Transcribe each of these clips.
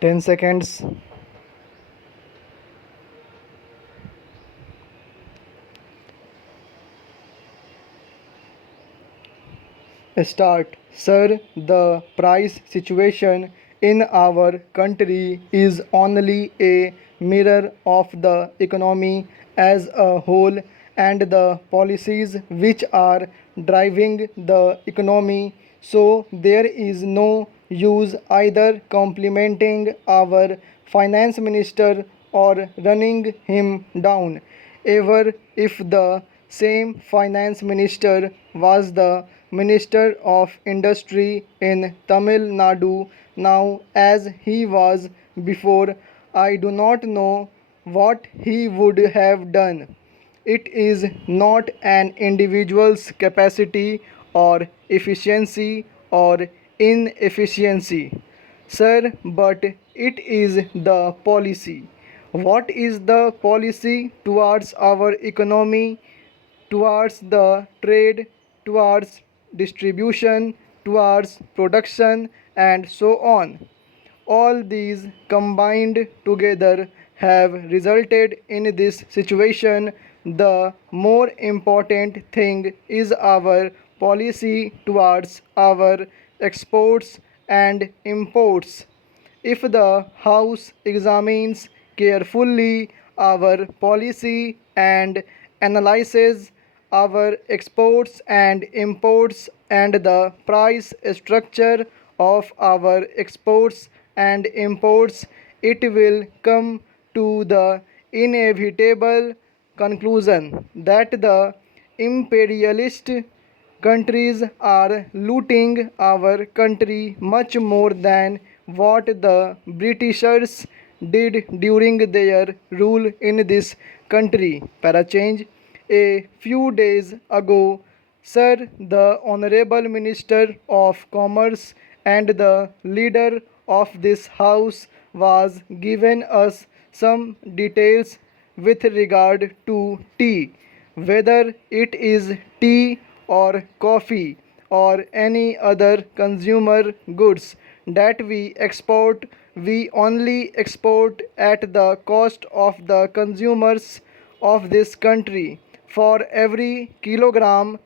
10 seconds. Start. Sir, the price situation in our country is only a mirror of the economy as a whole and the policies which are driving the economy. So there is no use either complimenting our finance minister or running him down. Ever if the same finance minister was the Minister of Industry in Tamil Nadu now as he was before, I do not know what he would have done. It is not an individual's capacity or efficiency or inefficiency, sir, but it is the policy. What is the policy towards our economy, towards the trade, towards distribution, towards production, and so on? All these combined together have resulted in this situation. The more important thing is our policy towards our exports and imports. If the House examines carefully our policy and analyzes our exports and imports and the price structure of our exports and imports, it will come to the inevitable conclusion that the imperialist countries are looting our country much more than what the Britishers did during their rule in this country. Para change. A few days ago, Sir, the Honorable Minister of Commerce and the leader of this House was given us some details with regard to tea, whether it is tea or coffee or any other consumer goods that we export, we only export at the cost of the consumers of this country. For every kilogram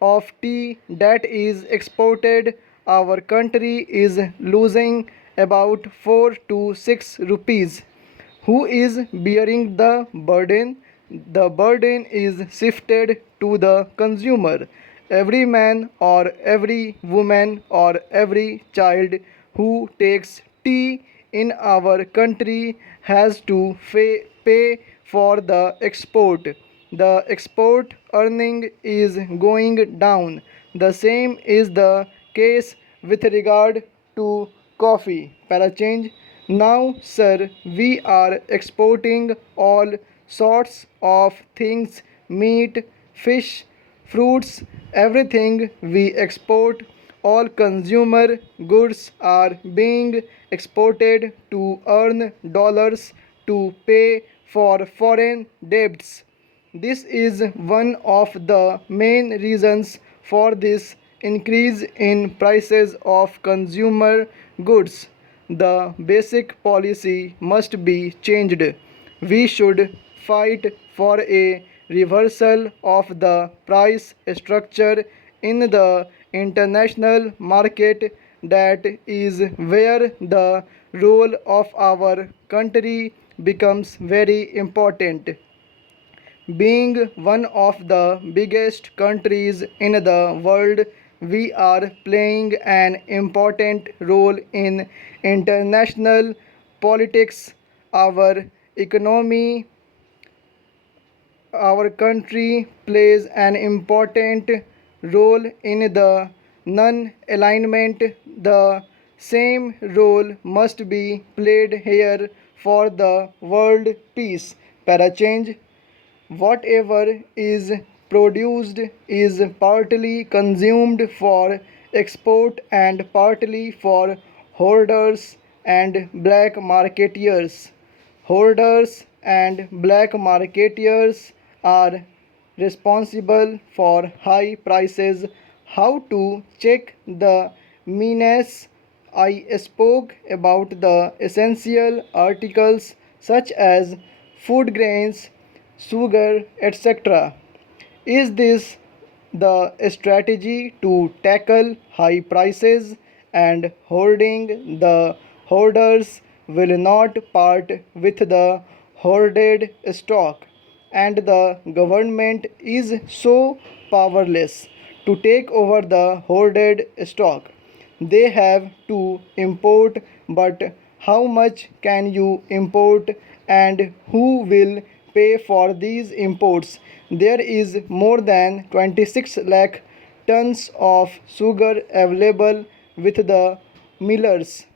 of tea that is exported, our country is losing about 4 to 6 rupees. Who is bearing the burden? The burden is shifted to the consumer. Every man or every woman or every child who takes tea in our country has to pay for the export. The export earning is going down. The same is the case with regard to coffee. Para change. Now, sir, we are exporting all sorts of things, meat, fish, fruits, everything we export. All consumer goods are being exported to earn dollars to pay for foreign debts. This is one of the main reasons for this increase in prices of consumer goods. The basic policy must be changed. We should fight for a reversal of the price structure in the international market. That is where the role of our country becomes very important. Being one of the biggest countries in the world, we are playing an important role in international politics. Our economy, our country plays an important role in the non alignment. The same role must be played here for the world peace. Para change. Whatever is produced is partly consumed for export and partly for hoarders and black marketeers. Hoarders and black marketeers are responsible for high prices. How to check the meanness I spoke about the essential articles such as food grains, sugar, etc. Is this the strategy to tackle high prices and hoarding? The hoarders will not part with the hoarded stock, and the government is so powerless to take over the hoarded stock. They have to import, but how much can you import and who will pay for these imports? There is more than 26 lakh tons of sugar available with the millers.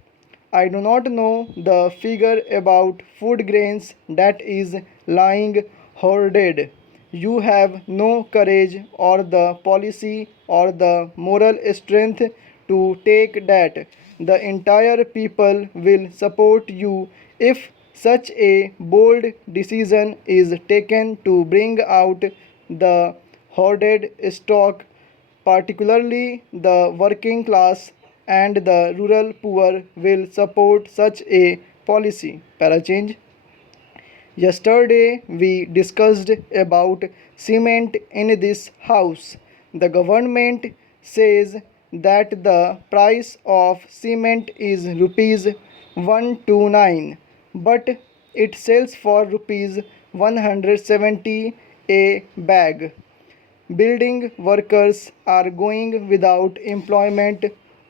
I do not know the figure about food grains that is lying hoarded. You have no courage or the policy or the moral strength to take that. The entire people will support you if such a bold decision is taken to bring out the hoarded stock, particularly the working class and the rural poor will support such a policy. Para change. Yesterday we discussed about cement in this house. The government says that the price of cement is rupees 129, but it sells for rupees 170 a bag. Building workers are going without employment.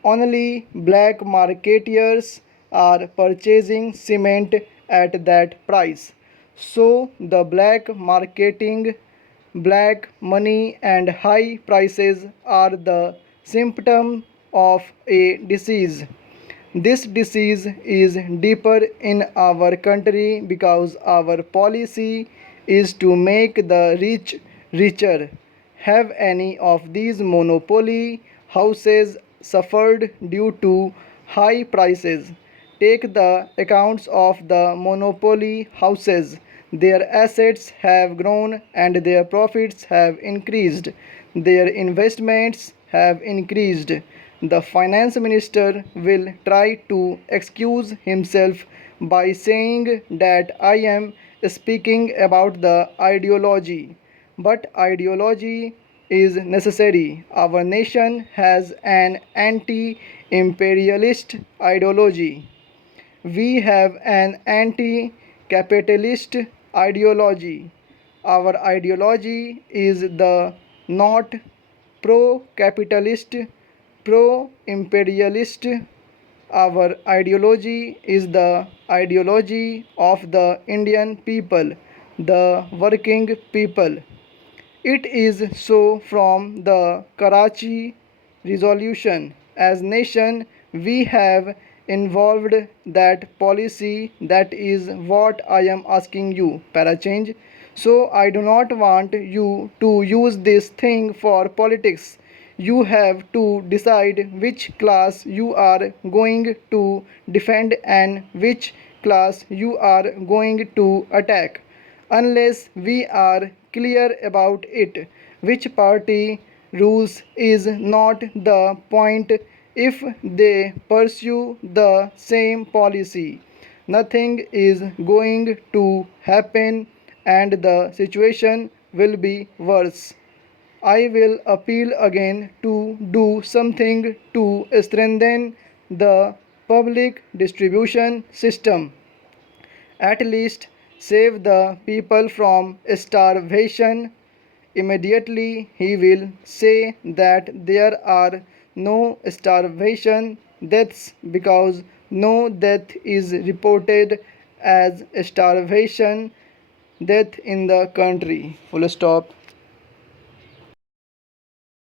Only black marketeers are purchasing cement at that price. So the black marketing, black money and high prices are the symptom of a disease. This disease is deeper in our country because our policy is to make the rich richer. Have any of these monopoly houses suffered due to high prices? Take the accounts of the monopoly houses. Their assets have grown and their profits have increased. Their investments have increased. The finance minister will try to excuse himself by saying that I am speaking about the ideology. But ideology is necessary. Our nation has an anti imperialist ideology. We have an anti capitalist ideology. Our ideology is the not pro capitalist, pro imperialist. Our ideology is the ideology of the Indian people, the working people. It is so from the Karachi resolution. As nation, we have involved that policy. That is what I am asking you. Para change. So I do not want you to use this thing for politics. You have to decide which class you are going to defend and which class you are going to attack. Unless we are clear about it, which party rules is not the point. If they pursue the same policy, nothing is going to happen and the situation will be worse. I will appeal again to do something to strengthen the public distribution system. At least save the people from starvation. Immediately he will say that there are no starvation deaths because no death is reported as starvation death in the country. Full stop.